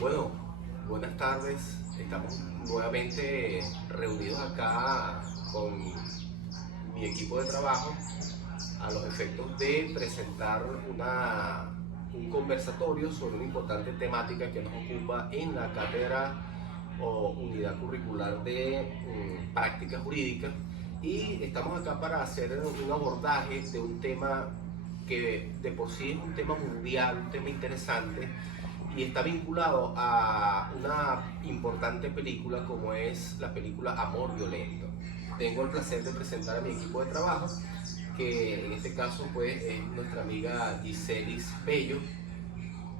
Bueno, buenas tardes. Estamos nuevamente reunidos acá con mi equipo de trabajo a los efectos de presentar un conversatorio sobre una importante temática que nos ocupa en la cátedra o unidad curricular de práctica jurídica, y estamos acá para hacer un abordaje de un tema que de por sí es un tema mundial, un tema interesante, y está vinculado a una importante película como es la película Amor Violento. Tengo el placer de presentar a mi equipo de trabajo, que en este caso pues es nuestra amiga Giselis Bello,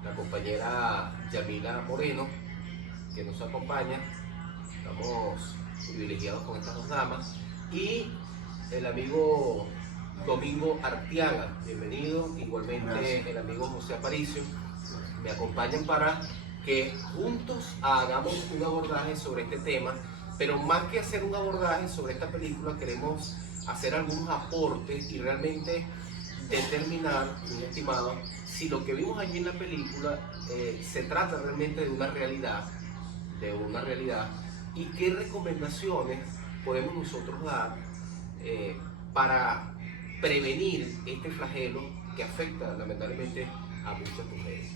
la compañera Yamila Moreno, que nos acompaña. Estamos privilegiados con estas dos damas. Y el amigo Domingo Arteaga, bienvenido. Igualmente gracias. El amigo José Aparicio me acompañan para que juntos hagamos un abordaje sobre este tema, pero más que hacer un abordaje sobre esta película, queremos hacer algunos aportes y realmente determinar, mi estimado, si lo que vimos allí en la película se trata realmente de una realidad, y qué recomendaciones podemos nosotros dar para prevenir este flagelo que afecta lamentablemente a muchas mujeres.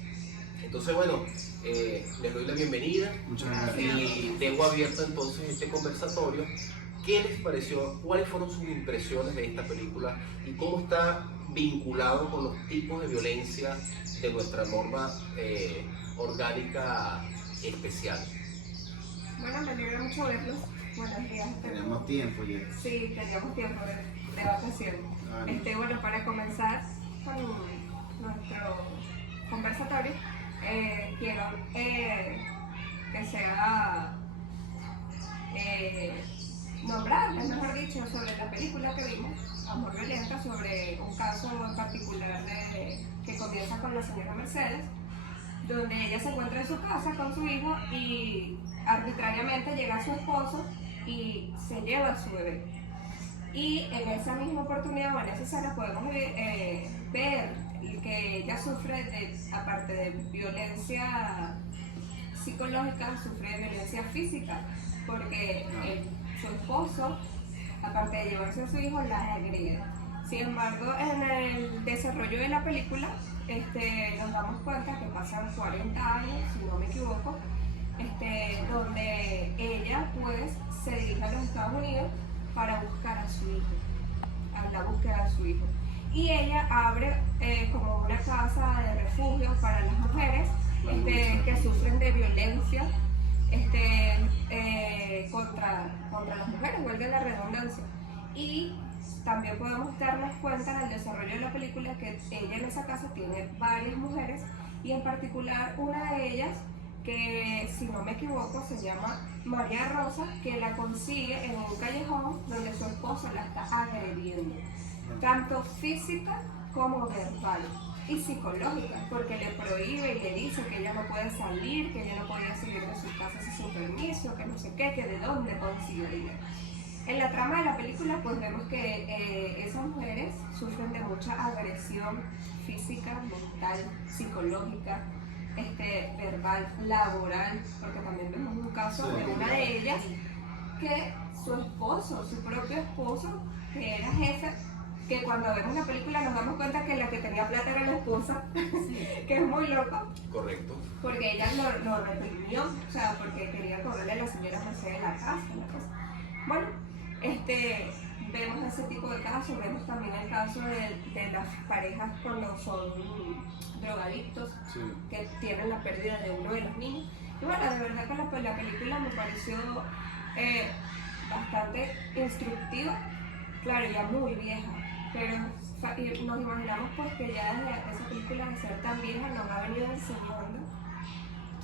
Entonces, bueno, les doy la bienvenida. Muchas gracias. Y tengo abierto entonces este conversatorio. ¿Qué les pareció? ¿Cuáles fueron sus impresiones de esta película? ¿Y cómo está vinculado con los tipos de violencia de nuestra norma orgánica especial? Bueno, me alegra mucho verlos. Buenos días. Tenemos tiempo ya. Sí, teníamos tiempo de vacaciones. Vale. Bueno, para comenzar con nuestro conversatorio, quiero que sea nombrarles, mejor dicho, sobre la película que vimos, Amor Violento, sobre un caso en particular que comienza con la señora Mercedes, donde ella se encuentra en su casa con su hijo y arbitrariamente llega su esposo y se lleva a su bebé. Y en esa misma oportunidad, o en esa escena, podemos ver que ella sufre, aparte de violencia psicológica, sufre de violencia física, porque su esposo, aparte de llevarse a su hijo, la agrede. Sin embargo, en el desarrollo de la película, nos damos cuenta que pasan 40 años, si no me equivoco, donde ella pues se dirige a los Estados Unidos para buscar a su hijo, a la búsqueda de su hijo. Y ella abre como una casa de refugio para las mujeres que sufren de violencia contra las mujeres, valga la redundancia. Y también podemos darnos cuenta en el desarrollo de la película que ella en esa casa tiene varias mujeres, y en particular una de ellas, que si no me equivoco se llama María Rosa, que la consigue en un callejón donde su esposo la está agrediendo, tanto física como verbal y psicológica, porque le prohíbe y le dice que ella no puede salir, que ella no podía salir de su casa sin su permiso, que no sé qué, que de dónde consigue dinero. En la trama de la película pues vemos que esas mujeres sufren de mucha agresión física, mental, psicológica, verbal, laboral, porque también vemos un caso de una de ellas que su esposo, su propio esposo, que era jefe, que cuando vemos la película nos damos cuenta que la que tenía plata era la esposa, que es muy loco. Correcto. Porque ella lo reprimió, o sea, porque quería cobrarle a la señora Mercedes la casa, la cosa. Bueno, vemos ese tipo de casos, vemos también el caso de las parejas cuando son drogadictos, sí, que tienen la pérdida de uno de los niños. Y bueno, de verdad que la película me pareció bastante instructiva, claro, ya muy vieja, pero nos imaginamos pues que ya desde esa película, de ser tan vieja, nos ha venido enseñando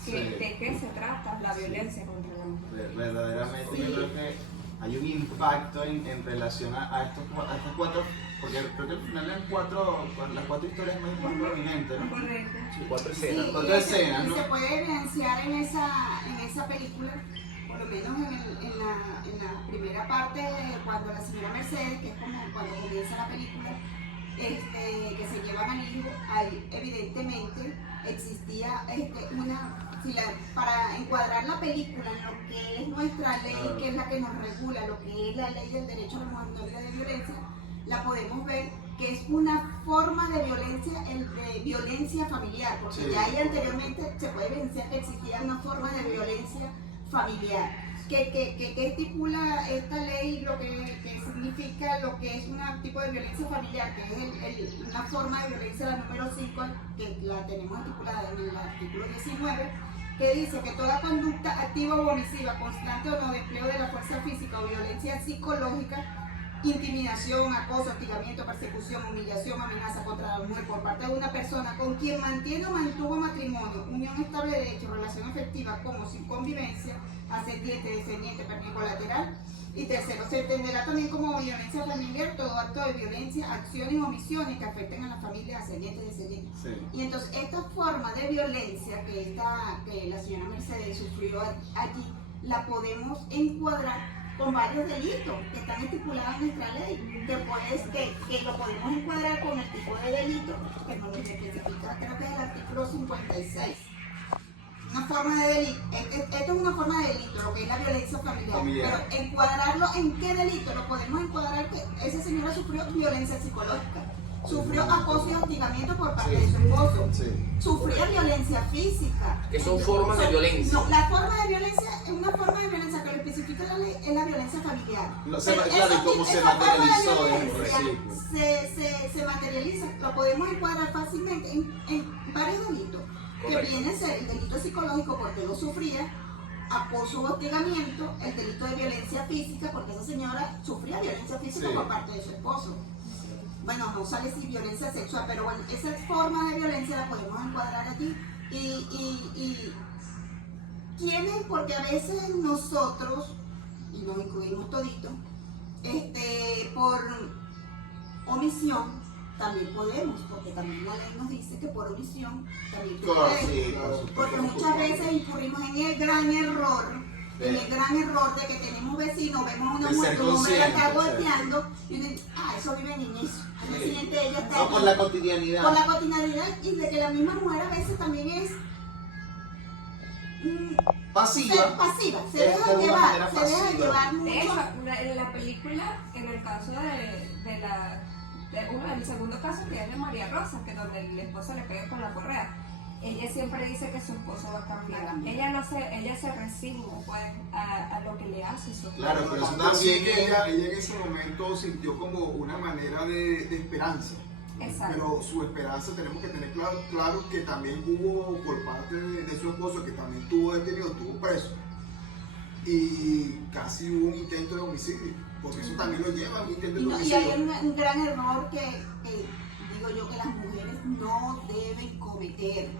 de qué se trata la violencia contra la mujer. Verdaderamente, yo creo que hay un impacto en relación a estas cuatro, porque creo que al final eran las cuatro historias más prominentes, ¿no? Correcto. Sí, 4 escenas. Sí, 4 escenas, ¿no? se puede evidenciar en esa película, por lo menos en la primera parte, cuando la señora Mercedes, que es como cuando comienza la película, que se llevan al hijo, ahí evidentemente existía para encuadrar la película en lo que es nuestra ley, que es la que nos regula, lo que es la ley del derecho a la mujer no de violencia, la podemos ver que es una forma de violencia familiar, porque Sí. ya ahí anteriormente se puede evidenciar que existía una forma de violencia familiar. Que estipula esta ley lo que significa lo que es un tipo de violencia familiar, que es una forma de violencia, la número 5, que la tenemos estipulada en el artículo 19, que dice que toda conducta activa o omisiva, constante o no de empleo de la fuerza física o violencia psicológica, intimidación, acoso, hostigamiento, persecución, humillación, amenaza contra la mujer por parte de una persona con quien mantiene o mantuvo matrimonio, unión estable de hecho, relación afectiva como sin convivencia, ascendiente, descendiente, colateral. Y tercero, se entenderá también como violencia familiar todo acto de violencia, acciones o omisiones que afecten a la familia ascendiente y descendiente. Sí. Y entonces esta forma de violencia que la señora Mercedes sufrió allí, la podemos encuadrar con varios delitos que están estipulados en nuestra ley, que lo podemos encuadrar con el tipo de delito que nos lo especifica, creo que es el artículo 56. Una forma de delito, esto es una forma de delito, lo que es la violencia familiar. Pero encuadrarlo en qué delito, lo podemos encuadrar que esa señora sufrió violencia psicológica, sufrió acoso y hostigamiento por parte de su esposo, sufría violencia física. Que son formas de violencia. No, la forma de violencia es una forma de violencia que lo especifica la ley, es la violencia familiar. No, Pero cómo se esa forma de materializó violencia se materializa, lo podemos encuadrar fácilmente en varios delitos. Correcto. Que viene a ser el delito psicológico porque lo sufría, acoso o hostigamiento, el delito de violencia física porque esa señora sufría violencia física por parte de su esposo. Bueno, no sale si violencia sexual, pero bueno, esa forma de violencia la podemos encuadrar aquí. Y ¿quiénes? Porque a veces nosotros, y nos incluimos toditos, por omisión, también podemos, porque también la ley nos dice que por omisión también podemos. Porque muchas veces incurrimos en el gran error de que tenemos vecinos, vemos a una mujer que un hombre la está golpeando y uno dice, eso vive en eso. Al día siguiente ella está No, por la cotidianidad. Por la cotidianidad y de que la misma mujer a veces también es pasiva, se deja llevar mucho. De hecho, en la película, en el caso el segundo caso que es de María Rosa, que donde el esposo le pega con la correa, ella siempre dice que su esposo va a cambiar. Ella se resigna pues, a lo que le hace su esposo. Claro, pero eso También también ella en ese momento sintió como una manera de esperanza. Exacto. Pero su esperanza tenemos que tener claro que también hubo por parte de su esposo, que también estuvo detenido, estuvo preso. Y casi hubo un intento de homicidio, porque eso también lo lleva a un intento de Y homicidio. hay un gran error que digo yo que las mujeres no deben cometer,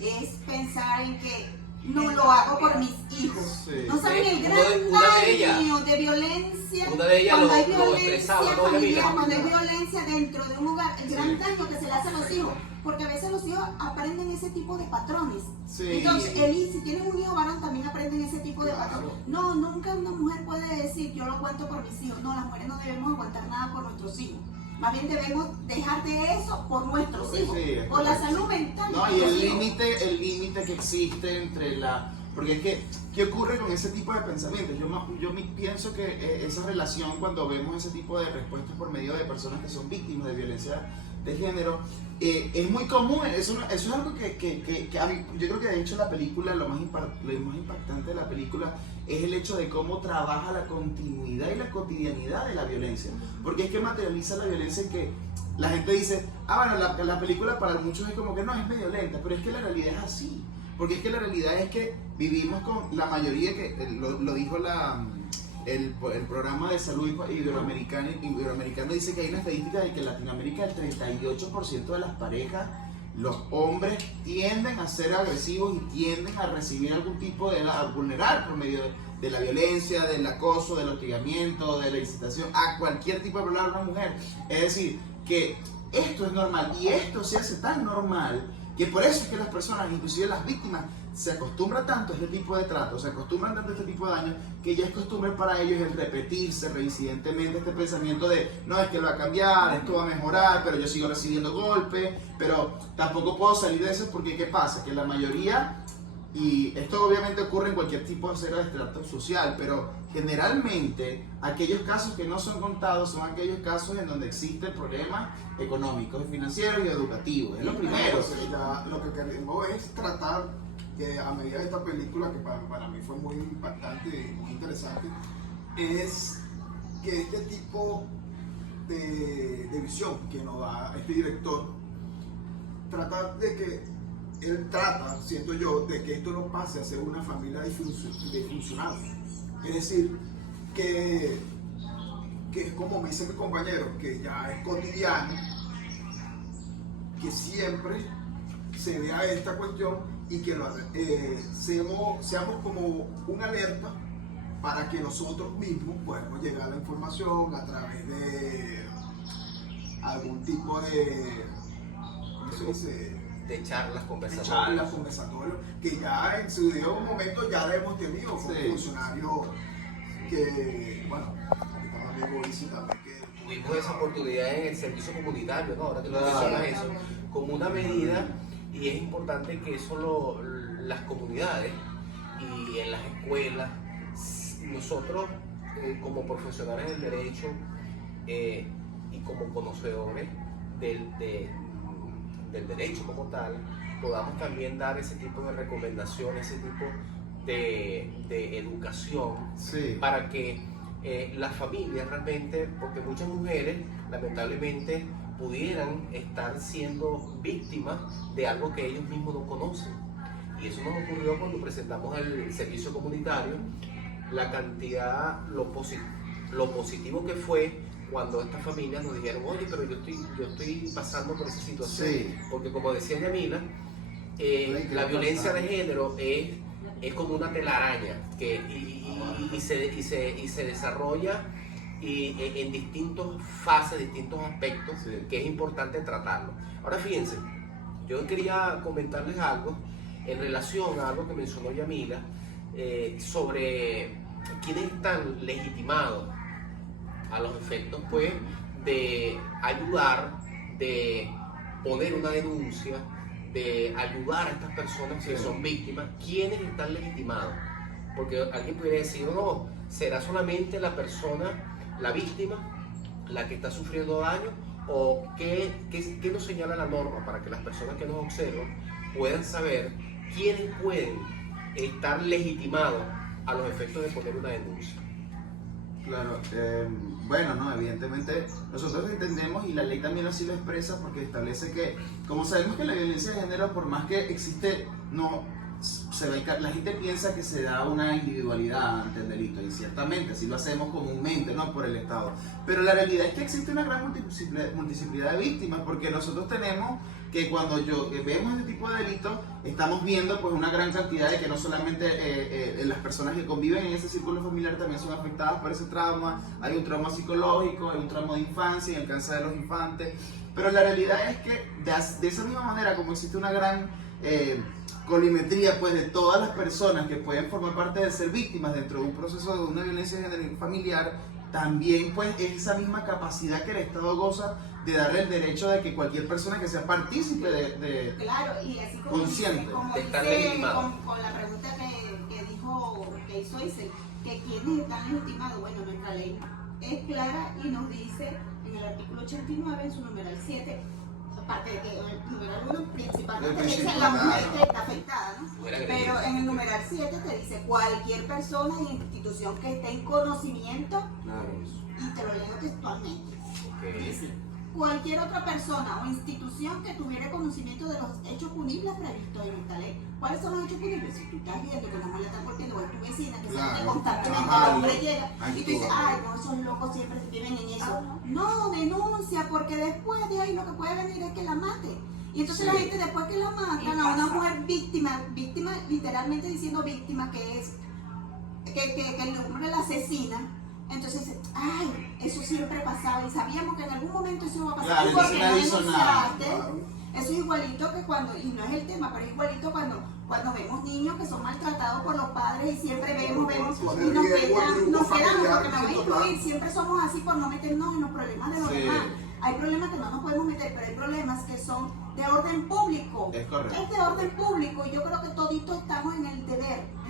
es pensar en que no lo hago por mis hijos. Sí. No saben el gran daño de violencia. Una de ellas cuando hay lo violencia expresaba, ¿no, familiar, Yamila? cuando hay violencia dentro de un hogar, el gran daño que se le hace a los hijos. Porque a veces los hijos aprenden ese tipo de patrones. Sí. Entonces, si tienen un hijo varón, también aprenden ese tipo de patrones. No, nunca una mujer puede decir, yo lo aguanto por mis hijos. No, las mujeres no debemos aguantar nada por nuestros hijos. Más bien debemos dejar de eso por nuestros hijos, por la salud mental. No, y el límite que existe entre la... Porque es que, ¿qué ocurre con ese tipo de pensamientos? Yo pienso que esa relación, cuando vemos ese tipo de respuestas por medio de personas que son víctimas de violencia de género, es muy común. Eso es algo que a mí, yo creo que de hecho la película, lo más impactante de la película es el hecho de cómo trabaja la continuidad y la cotidianidad de la violencia. Porque es que materializa la violencia en que la gente dice, bueno, la película para muchos es como que no, es medio lenta, pero es que la realidad es así. Porque es que la realidad es que vivimos con la mayoría, que lo dijo el programa de salud iberoamericano, dice que hay una estadística de que en Latinoamérica el 38% de las parejas, los hombres tienden a ser agresivos y tienden a recibir algún tipo a vulnerar por medio de la violencia, del acoso, del hostigamiento, de la incitación a cualquier tipo de problema a una mujer. Es decir, que esto es normal y esto se hace tan normal Que por eso es que las personas, inclusive las víctimas, se acostumbran tanto a este tipo de trato, se acostumbran tanto a este tipo de daño, que ya es costumbre para ellos el repetirse reincidentemente este pensamiento de no, es que lo va a cambiar, esto va a mejorar, pero yo sigo recibiendo golpes, pero tampoco puedo salir de eso porque ¿qué pasa? Que la mayoría, y esto obviamente ocurre en cualquier tipo de cero de estrato social, pero generalmente aquellos casos que no son contados son aquellos casos en donde existen problemas económicos, financieros y educativos, es lo primero. Entonces, ya lo que queremos es tratar que a medida de esta película, que para mí fue muy impactante y muy interesante, es que este tipo de visión que nos da este director, tratar de que él trata, siento yo, de que esto no pase a ser una familia disfuncional. Es decir, que como me dice mi compañero, que ya es cotidiano, que siempre se vea esta cuestión y que seamos como una alerta para que nosotros mismos podamos llegar a la información a través de algún tipo de, ¿cómo se dice? De charlas, conversatorios, que ya en su debido momento ya la hemos tenido con funcionarios que, bueno, mi amigo Isi también, que tuvimos esa oportunidad en el servicio comunitario, ¿no? Ahora que lo mencionas eso, como una medida, y es importante que eso las comunidades y en las escuelas, nosotros como profesionales del derecho y como conocedores del derecho como tal, podamos también dar ese tipo de recomendaciones, ese tipo de educación, para que las familias realmente, porque muchas mujeres lamentablemente pudieran estar siendo víctimas de algo que ellos mismos no conocen. Y eso nos ocurrió cuando presentamos el servicio comunitario, la cantidad, lo positivo que fue cuando estas familias nos dijeron, oye, pero yo estoy pasando por esa situación. Porque como decía Yamila, la violencia de género es como una telaraña y se desarrolla en distintas fases, distintos aspectos, que es importante tratarlo. Ahora fíjense, yo quería comentarles algo en relación a algo que mencionó Yamila, sobre quiénes están legitimados a los efectos pues de ayudar, de poner una denuncia, de ayudar a estas personas que son víctimas. ¿Quiénes están legitimados? Porque alguien pudiera decir, no, será solamente la persona, la víctima, la que está sufriendo daño, o qué nos señala la norma para que las personas que nos observan puedan saber quiénes pueden estar legitimados a los efectos de poner una denuncia. Claro, bueno, no, evidentemente nosotros entendemos y la ley también así lo expresa porque establece que, como sabemos que la violencia de género, por más que existe, no la gente piensa que se da una individualidad ante el delito, y ciertamente así lo hacemos comúnmente, ¿no? Por el Estado. Pero la realidad es que existe una gran multiplicidad de víctimas, porque nosotros tenemos que cuando vemos este tipo de delitos, estamos viendo pues una gran cantidad de que no solamente las personas que conviven en ese círculo familiar también son afectadas por ese trauma, hay un trauma psicológico, hay un trauma de infancia y el cáncer de los infantes, pero la realidad es que de esa misma manera como existe una gran colimetría pues de todas las personas que pueden formar parte de ser víctimas dentro de un proceso de una violencia familiar, también pues esa misma capacidad que el Estado goza de darle el derecho de que cualquier persona que sea partícipe de claro, y así como consciente como de estar dice legitimado. con la pregunta que hizo Isel, que quiénes están legitimados. Bueno, nuestra ley es clara y nos dice en el artículo 89, en su numeral 7, aparte de que el numeral 1 principalmente dice la mujer que está afectada, ¿no? Pero en el numeral 7 te dice cualquier persona e institución que esté en conocimiento, y te lo leo textualmente. Dice, cualquier otra persona o institución que tuviera conocimiento de los hechos punibles previstos en esta ley. ¿Cuáles son los hechos punibles? Si tú estás viendo que la mujer la está golpeando, o es tu vecina que se constantemente el hombre llega y tú dices, ay, no, esos locos siempre viven en eso. No, denuncia, porque después de ahí lo que puede venir es que la mate. Y entonces la gente después que la matan a una mujer víctima, literalmente diciendo víctima, que es que el hombre la asesina. Entonces, ay, eso siempre pasaba y sabíamos que en algún momento eso iba a pasar. Claro, porque no hizo nada. Eso es igualito que cuando, y no es el tema, pero es igualito cuando vemos niños que son maltratados por los padres y siempre vemos, y nos quedamos, porque me voy a incluir, siempre somos así por no meternos en los problemas de los demás. Hay problemas que no nos podemos meter, pero hay problemas que son de orden público. Es correcto. Es de orden público y yo creo que toditos estamos en el deber.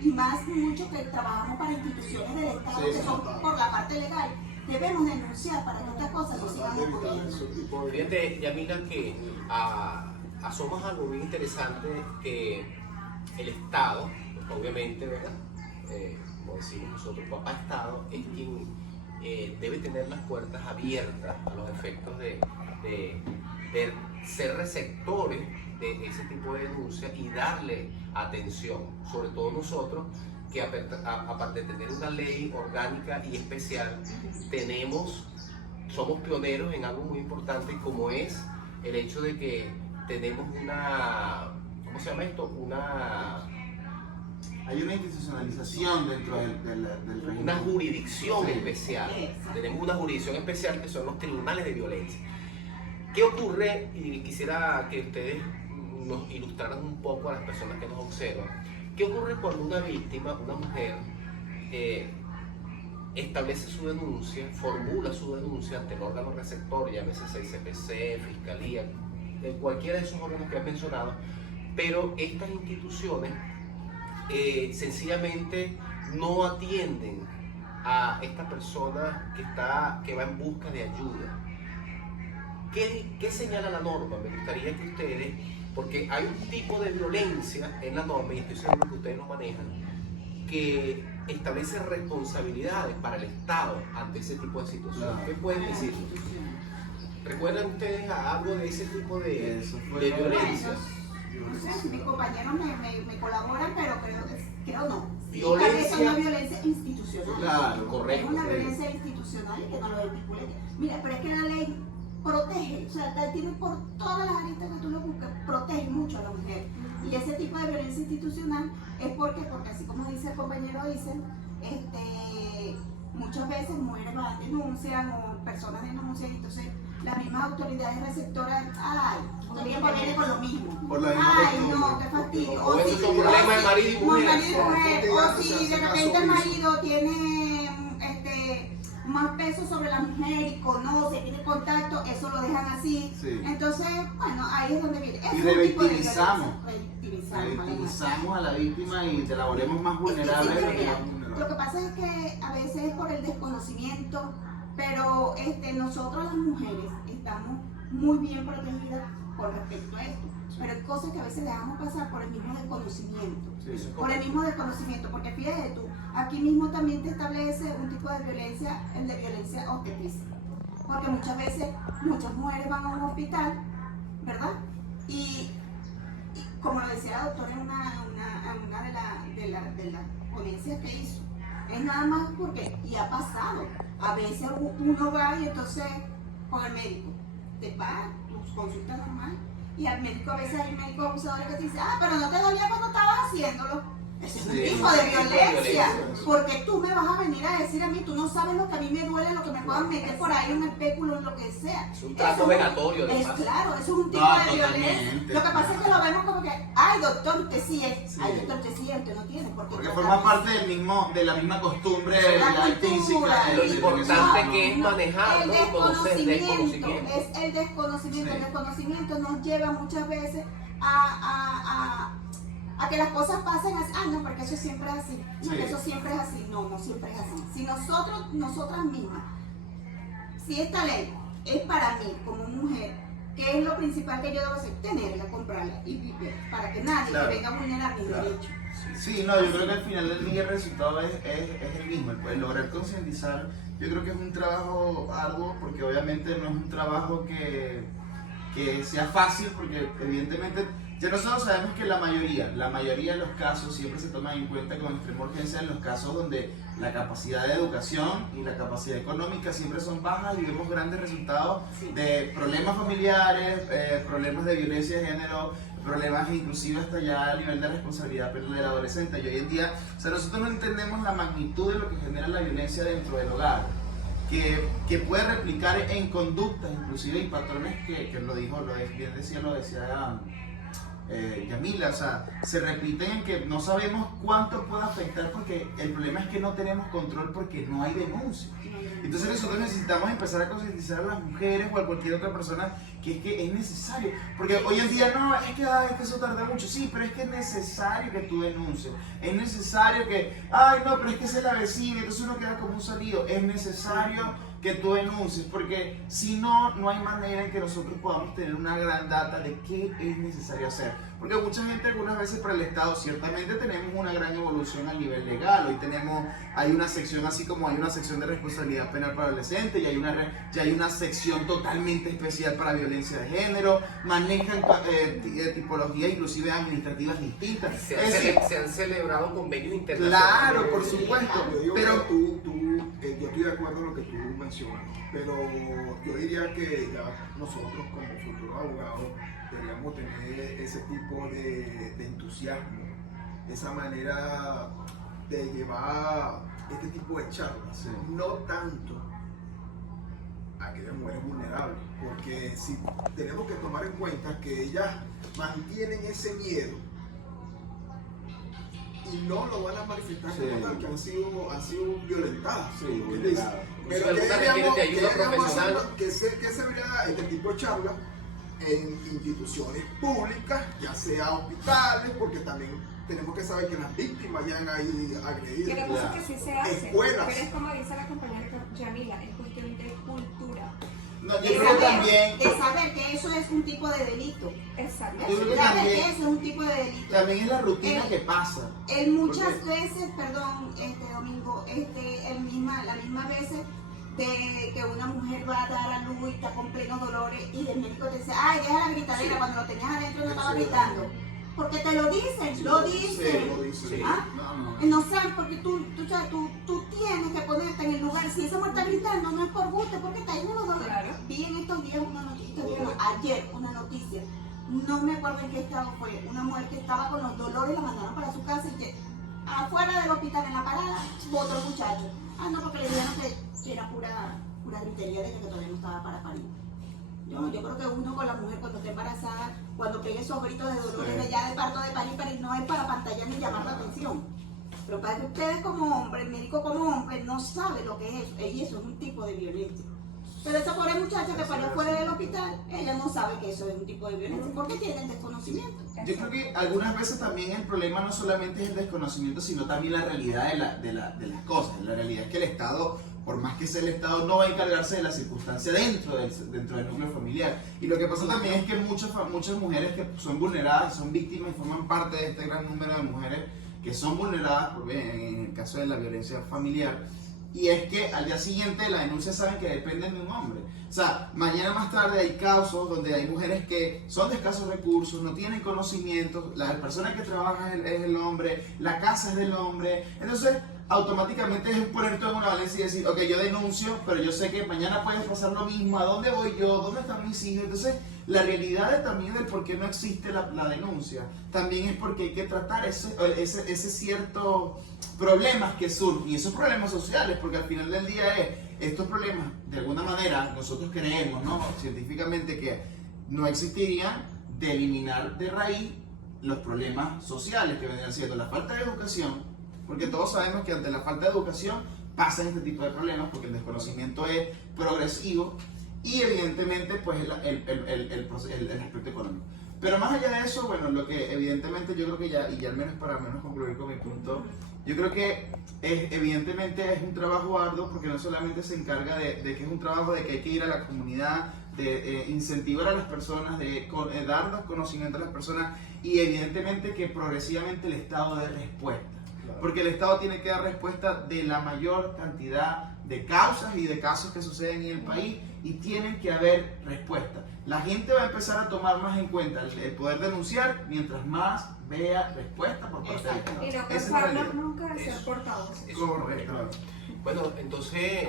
Y más mucho que trabajamos para instituciones del Estado que son por la parte legal. Debemos denunciar para que estas cosas no sigan ocurriendo. Fíjate, Yamila, que asomas algo muy interesante, que el Estado, obviamente, ¿verdad? Como decimos nosotros, papá Estado es quien debe tener las puertas abiertas a los efectos de ser receptores de ese tipo de denuncias y darle atención, sobre todo nosotros que aparte de tener una ley orgánica y especial, somos pioneros en algo muy importante como es el hecho de que tenemos ¿cómo se llama esto? Hay una institucionalización dentro del régimen. Una jurisdicción especial. Tenemos una jurisdicción especial que son los tribunales de violencia. ¿Qué ocurre? Y quisiera que ustedes nos ilustraran un poco a las personas que nos observan. ¿Qué ocurre cuando una víctima, una mujer, establece su denuncia, formula su denuncia ante el órgano receptor, llámese 6CPC, Fiscalía, cualquiera de esos órganos que has mencionado, pero estas instituciones sencillamente no atienden a esta persona que va en busca de ayuda? ¿Qué señala la norma? Me gustaría que ustedes, porque hay un tipo de violencia en la norma, y estoy seguro que ustedes lo manejan, que establece responsabilidades para el Estado ante ese tipo de situaciones. ¿Qué pueden decir? ¿Recuerdan ustedes algo de ese tipo de violencia? No sé, mis compañeros me colaboran, pero creo no. Violencia. Es una violencia institucional. Claro, correcto. Es una violencia institucional y que no lo estipule. Mira, pero es que la ley protege, o sea, tiene por todas las aristas que tú lo buscas, protege mucho a la mujer. Y ese tipo de violencia institucional es porque así como dice el compañero, muchas veces mujeres denuncian o personas denuncian, entonces las mismas autoridades receptoras, todo el tiempo viene con lo mismo. Por la misma costumbre. No, qué fastidio. O esos son problemas de marido y mujer. O si de repente el marido tiene más peso sobre la mujer y conoce, tiene contacto, eso lo dejan así. Sí. Entonces, bueno, ahí es donde viene. Y revictimizamos Revictimizamos a la víctima y te la volvemos más vulnerable. Lo que pasa es que a veces es por el desconocimiento, pero nosotros las mujeres estamos muy bien protegidas con respecto a esto. Pero hay cosas que a veces dejamos pasar por el mismo desconocimiento. Sí. Por el mismo desconocimiento, porque fíjate tú, aquí mismo también te establece un tipo de violencia, el de violencia obstetricia. Porque muchas veces, muchas mujeres van a un hospital, ¿verdad? Y como lo decía la doctora en una de las ponencias que hizo, es nada más porque, y ha pasado, a veces uno va y entonces con el médico, te paga tu consulta normal, y al médico a veces hay médicos abusadores que te dicen, pero no te dolía cuando estabas haciéndolo. Ese es un tipo de violencia, porque tú me vas a venir a decir a mí, tú no sabes lo que a mí me duele, lo que me puedan meter por ahí, un espéculo, lo que sea. Es un trato vegatorio, además. Claro, eso es un tipo de violencia. Lo que pasa es que lo vemos como que, ay doctor, usted sí es, ay doctor, usted sí es, usted no tiene. Porque forma parte de la misma costumbre física. Lo importante que es manejar, ¿no? Conocer el desconocimiento. Es el desconocimiento. Sí. El desconocimiento nos lleva muchas veces a que las cosas pasen así. No, porque eso siempre es así. No, Sí. eso siempre es así. No siempre es así. Si nosotras mismas, si esta ley es para mí como mujer, ¿qué es lo principal que yo debo hacer? Tenerla, comprarla y vivir, para que nadie Claro. me venga a vulnerar mis Claro. derechos. Sí, no, yo creo que al final del día el resultado es el mismo, el lograr concientizar. Yo creo que es un trabajo arduo porque obviamente no es un trabajo que sea fácil, porque evidentemente ya nosotros sabemos que la mayoría de los casos siempre se toman en cuenta con extrema urgencia en los casos donde la capacidad de educación y la capacidad económica siempre son bajas y vemos grandes resultados de problemas familiares, problemas de violencia de género, problemas inclusive hasta ya a nivel de responsabilidad del adolescente. Y hoy en día, nosotros no entendemos la magnitud de lo que genera la violencia dentro del hogar. que puede replicar en conductas, inclusive y patrones que bien decía Yamila, o sea, se repiten en que no sabemos cuánto puede afectar porque el problema es que no tenemos control porque no hay denuncia. Entonces nosotros necesitamos empezar a concientizar a las mujeres o a cualquier otra persona que es necesario, porque hoy en día no, es que eso tarda mucho, sí, pero es que es necesario que tú denuncies, es necesario que, ay no, pero es que esa es la vecina, entonces uno queda como un salido, es necesario que tú denuncies, porque si no, no hay manera en que nosotros podamos tener una gran data de qué es necesario hacer. Porque mucha gente algunas veces para el Estado, ciertamente tenemos una gran evolución a nivel legal, hoy hay una sección así como hay una sección de responsabilidad penal para adolescentes y hay una sección totalmente especial para violencia de género, manejan tipologías inclusive administrativas distintas. Se han celebrado convenios internacionales. Claro, por supuesto, Yo digo pero que yo estoy de acuerdo en lo que tú mencionas, pero yo diría que ya nosotros como futuros abogados deberíamos tener ese tipo de entusiasmo, esa manera de llevar este tipo de charlas, Sí. no tanto a aquellas mujeres vulnerables, porque si tenemos que tomar en cuenta que ellas mantienen ese miedo y no lo van a manifestar Sí. como tal, que han sido violentadas. Sí, ¿Entiendes? claro. Pero Algunas requieren de ayuda profesional. que se verá este tipo de charlas en instituciones públicas, ya sea hospitales, porque también tenemos que saber que las víctimas ya han ahí Y lo agredidas. que pasa es que sí se hace, Escuelas. pero es como dice la compañera Yamila, es cuestión de cultura. no, yo De creo que saber, también, de saber que eso es un tipo de delito. Exacto. Yo creo que Saber también- que eso es un tipo de delito. también es la rutina que pasa. Muchas Porque- veces, perdón, Domingo, la misma veces de que una mujer va a dar a luz y está con plenos dolores y el médico te dice, ay, deja la gritadera, cuando lo tenías adentro no estaba Sí. gritando. Porque te lo dicen, lo dicen. Lo dice. Sí. ¿Ah? No. No sabes, porque tú tienes que ponerte en el lugar. Si esa mujer está gritando, no es por gusto, porque está ahí los dolores. Claro. Vi en estos días ayer una noticia, no me acuerdo en qué estado fue, una mujer que estaba con los dolores, la mandaron para su casa y que afuera del hospital, en la parada, botó el muchacho. Ah, no, porque le dijeron que era pura gritería de que todavía no estaba para parir. Yo creo que uno con la mujer cuando está embarazada, cuando pegue esos gritos de dolores de ya de parto, de parir, no es para pantallar ni llamar la atención. Pero para que ustedes como hombre, el médico como hombre, no sabe lo que es eso, y eso es un tipo de violencia. Pero esa pobre muchacha que parió fuera del hospital, ella no sabe que eso es un tipo de violencia, porque tienen desconocimiento. Yo creo que algunas veces también el problema no solamente es el desconocimiento, sino también la realidad de las cosas. La realidad es que el Estado, por más que sea el Estado, no va a encargarse de la circunstancia dentro del núcleo familiar. Y lo que pasa también es que muchas mujeres que son vulneradas, son víctimas y forman parte de este gran número de mujeres que son vulneradas en el caso de la violencia familiar. Y es que al día siguiente la denuncia saben que dependen de un hombre. O sea, mañana más tarde hay casos donde hay mujeres que son de escasos recursos, no tienen conocimientos, la persona que trabaja es el hombre, la casa es del hombre. Entonces, automáticamente es poner todo en una balanza y decir, ok, yo denuncio, pero yo sé que mañana puede pasar lo mismo, ¿a dónde voy yo? ¿Dónde están mis hijos? Entonces, la realidad también del por qué no existe la denuncia, también es porque hay que tratar ese cierto problemas que surgen, y esos problemas sociales, porque al final del día estos problemas, de alguna manera, nosotros creemos, ¿no? Científicamente que no existirían de eliminar de raíz los problemas sociales que vendrían siendo la falta de educación, porque todos sabemos que ante la falta de educación pasan este tipo de problemas, porque el desconocimiento es progresivo, y evidentemente pues el aspecto económico. Pero más allá de eso, bueno, lo que evidentemente yo creo que ya, y ya al menos para concluir con mi punto, yo creo que evidentemente es un trabajo arduo, porque no solamente se encarga de que es un trabajo de que hay que ir a la comunidad, de incentivar a las personas, de dar los conocimientos a las personas, y evidentemente que progresivamente el Estado dé respuesta. Porque el Estado tiene que dar respuesta de la mayor cantidad de causas y de casos que suceden en el país, y tienen que haber respuesta. La gente va a empezar a tomar más en cuenta el poder denunciar mientras más vea respuesta por parte del Estado. Y no Esa es la cansarnos realidad. nunca de ser portavoces. Correcto. Bueno, entonces,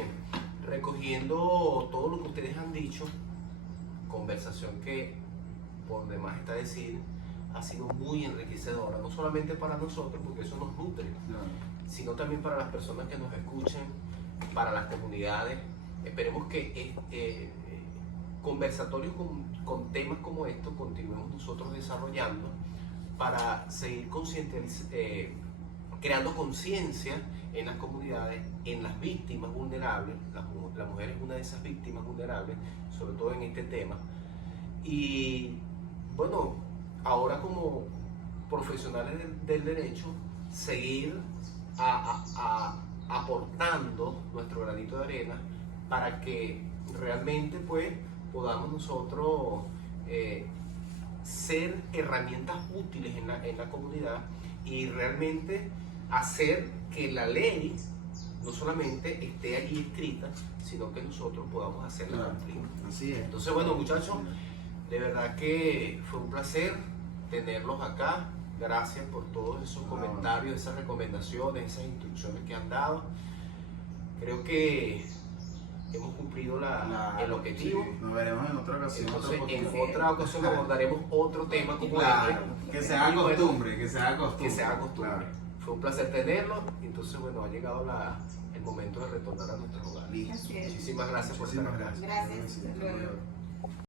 recogiendo todo lo que ustedes han dicho, conversación que por demás está decir, ha sido muy enriquecedora, no solamente para nosotros, porque eso nos nutre, sino también para las personas que nos escuchen, para las comunidades, esperemos que conversatorios con temas como estos continuemos nosotros desarrollando para seguir creando conciencia en las comunidades, en las víctimas vulnerables. La mujer es una de esas víctimas vulnerables, sobre todo en este tema. Y bueno, ahora como profesionales del derecho, seguir aportando nuestro granito de arena para que realmente pues podamos nosotros ser herramientas útiles en la comunidad y realmente hacer que la ley no solamente esté allí escrita, sino que nosotros podamos hacerla Claro. cumplir. Así es. Entonces, bueno, muchachos, de verdad que fue un placer tenerlos acá. Gracias por todos esos comentarios, esas recomendaciones, esas instrucciones que han dado. Creo que hemos cumplido el objetivo. Sí, nos veremos en otra ocasión. Entonces, otro en podcast. otra ocasión abordaremos otro tema como Claro, este. que se haga Y bueno, costumbre, que se haga costumbre. que se haga costumbre. Claro. Fue un placer tenerlo. Entonces, bueno, ha llegado el momento de retornar a nuestro hogar. Listo. Así es. Muchísimas gracias por estar Muchísimas acá. gracias. Gracias. Hasta luego.